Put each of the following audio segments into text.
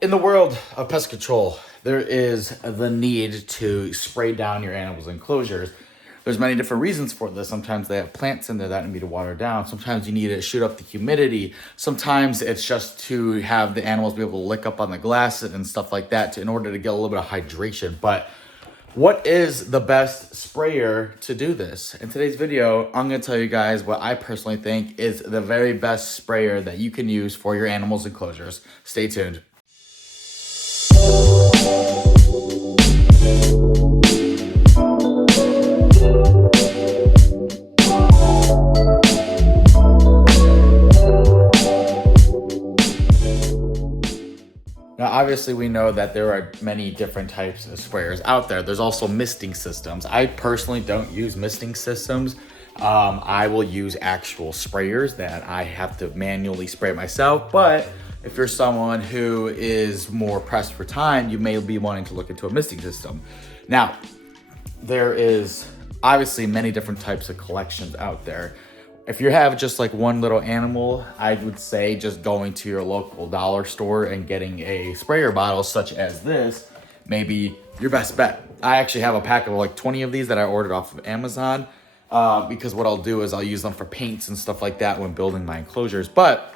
In the world of pest control, there is the need to spray down your animals' enclosures. There's many different reasons for this. Sometimes they have plants in there that need to water down. Sometimes you need to shoot up the humidity. Sometimes it's just to have the animals be able to lick up on the glass and stuff like that in order to get a little bit of hydration. But what is the best sprayer to do this? In today's video, I'm going to tell you guys what I personally think is the very best sprayer that you can use for your animals' enclosures. Stay tuned. Now, obviously, we know that there are many different types of sprayers out there. There's also misting systems. I personally don't use misting systems. I will use actual sprayers that I have to manually spray myself. But if you're someone who is more pressed for time, you may be wanting to look into a misting system. Now, there is obviously many different types of collections out there. If you have just like one little animal, I would say just going to your local dollar store and getting a sprayer bottle such as this may be your best bet. I actually have a pack of like 20 of these that I ordered off of Amazon because what I'll do is I'll use them for paints and stuff like that when building my enclosures. But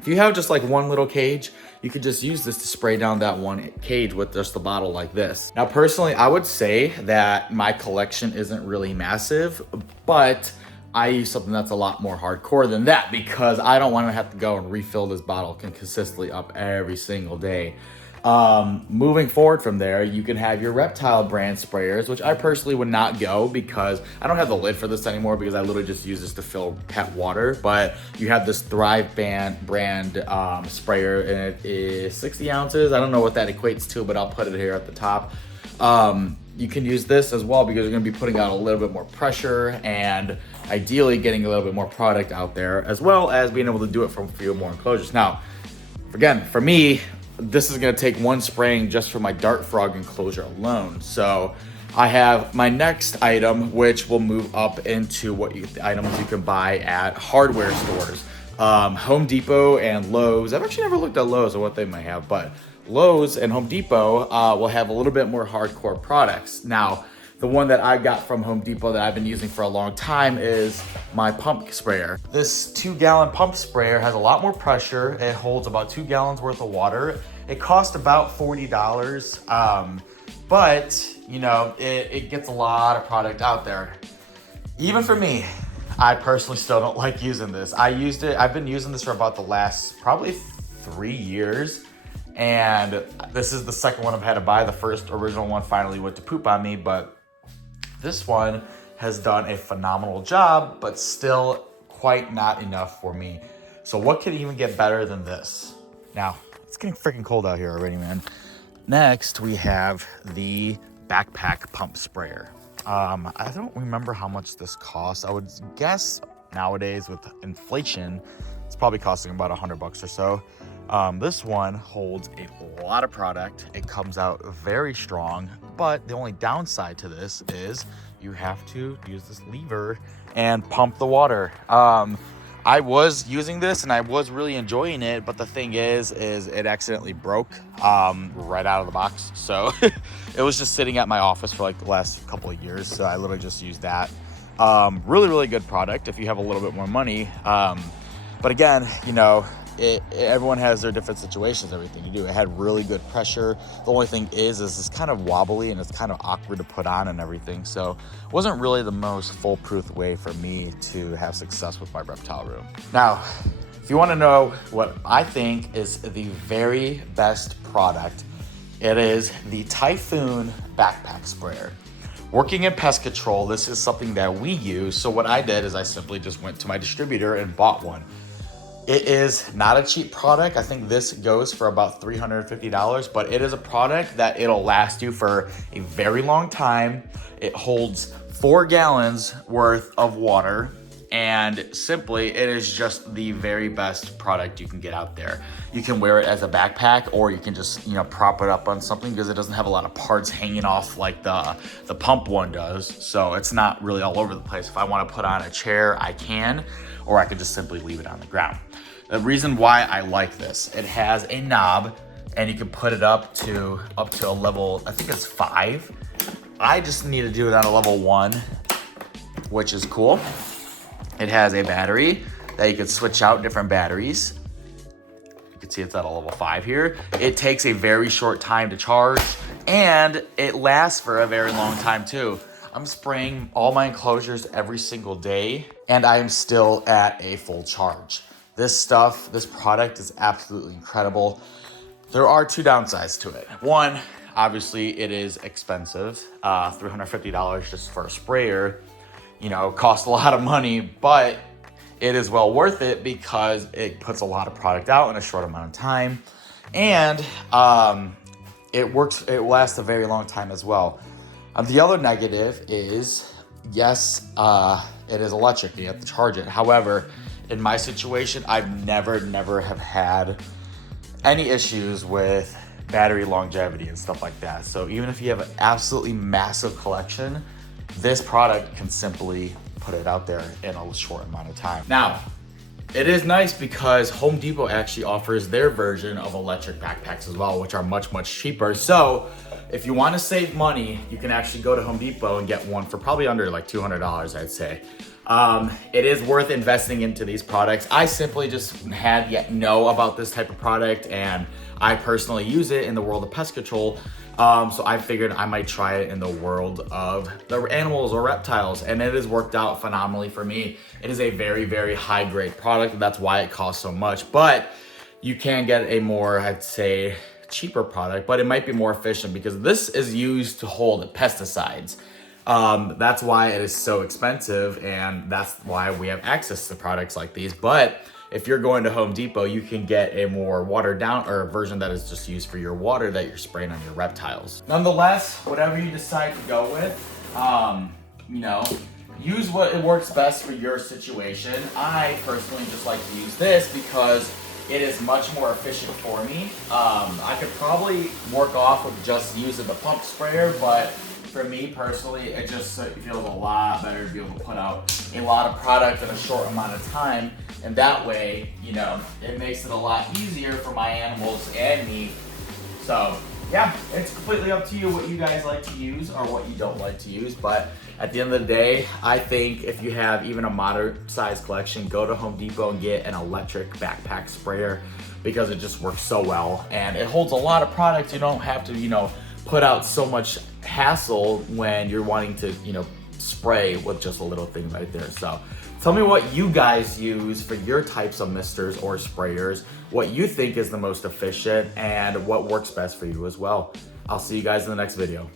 if you have just like one little cage, you could just use this to spray down that one cage with just a bottle like this. Now, personally, I would say that my collection isn't really massive, but I use something that's a lot more hardcore than that because I don't want to have to go and refill this bottle consistently up every single day. Moving forward from there, you can have your Reptile brand sprayers, which I personally would not go because I don't have the lid for this anymore because I literally just use this to fill pet water. But you have this Thrive brand sprayer and it is 60 ounces. I don't know what that equates to, but I'll put it here at the top. You can use this as well because you're going to be putting out a little bit more pressure and ideally getting a little bit more product out there, as well as being able to do it from a few more enclosures. Now, again, for me, this is going to take one spraying just for my dart frog enclosure alone. So I have my next item, which will move up into items you can buy at hardware stores. Home Depot and Lowe's. I've actually never looked at Lowe's or what they might have, but Lowe's and Home Depot will have a little bit more hardcore products. Now, the one that I got from Home Depot that I've been using for a long time is my pump sprayer. This 2-gallon pump sprayer has a lot more pressure. It holds about 2 gallons worth of water. It costs about $40, but you know, it gets a lot of product out there. Even for me, I personally still don't like using this. I've been using this for about the last probably 3 years. And this is the second one I've had to buy. The first original one finally went to poop on me, but this one has done a phenomenal job, but still quite not enough for me. So what could even get better than this? Now, it's getting freaking cold out here already, man. Next, we have the backpack pump sprayer. I don't remember how much this costs. I would guess nowadays with inflation, it's probably costing about $100 or so. This one holds a lot of product. It comes out very strong, but the only downside to this is you have to use this lever and pump the water. I was using this and I was really enjoying it, but the thing is it accidentally broke right out of the box. So it was just sitting at my office for like the last couple of years. So I literally just used that. Really, really good product if you have a little bit more money. But again, you know, everyone has their different situations, everything you do. It had really good pressure. The only thing is it's kind of wobbly and it's kind of awkward to put on and everything. So it wasn't really the most foolproof way for me to have success with my reptile room. Now, if you want to know what I think is the very best product, it is the Typhoon backpack sprayer. Working in pest control, this is something that we use. So what I did is I simply just went to my distributor and bought one. It is not a cheap product. I think this goes for about $350, but it is a product that it'll last you for a very long time. It holds 4 gallons worth of water, and simply it is just the very best product you can get out there. You can wear it as a backpack, or you can just, you know, prop it up on something because it doesn't have a lot of parts hanging off like the pump one does. So it's not really all over the place. If I want to put on a chair, I can, or I could just simply leave it on the ground. The reason why I like this, it has a knob and you can put it up to a level, I think it's 5. I just need to do it on a level 1, which is cool. It has a battery that you could switch out different batteries. You can see it's at a level 5 here. It takes a very short time to charge, and it lasts for a very long time too. I'm spraying all my enclosures every single day, and I am still at a full charge. This product is absolutely incredible. There are 2 downsides to it. One, obviously it is expensive. $350 just for a sprayer, costs a lot of money, but it is well worth it because it puts a lot of product out in a short amount of time. And it lasts a very long time as well. The other negative is, yes, it is electric. You have to charge it. However, in my situation, I've never have had any issues with battery longevity and stuff like that. So even if you have an absolutely massive collection, this product can simply put it out there in a short amount of time. Now, it is nice because Home Depot actually offers their version of electric backpacks as well, which are much cheaper. So if you want to save money, you can actually go to Home Depot and get one for probably under like $200, I'd say. It is worth investing into these products. I simply just had yet know about this type of product, and I personally use it in the world of pest control. So I figured I might try it in the world of the animals or reptiles, and it has worked out phenomenally for me. It is a very high grade product, and that's why it costs so much. But you can get a more, I'd say, cheaper product, but it might be more efficient because this is used to hold pesticides. That's why it is so expensive, and that's why we have access to products like these. But if you're going to Home Depot, you can get a more watered down or a version that is just used for your water that you're spraying on your reptiles. Nonetheless, whatever you decide to go with, use what works best for your situation. I personally just like to use this because it is much more efficient for me. I could probably work off with just using the pump sprayer, but for me personally, it just feels a lot better to be able to put out a lot of product in a short amount of time. And that way, it makes it a lot easier for my animals and me. So yeah, it's completely up to you what you guys like to use or what you don't like to use. But at the end of the day, I think if you have even a moderate size collection, go to Home Depot and get an electric backpack sprayer because it just works so well. And it holds a lot of products. You don't have to, put out so much hassle when you're wanting to, spray with just a little thing right there. So tell me what you guys use for your types of misters or sprayers, what you think is the most efficient, and what works best for you as well. I'll see you guys in the next video.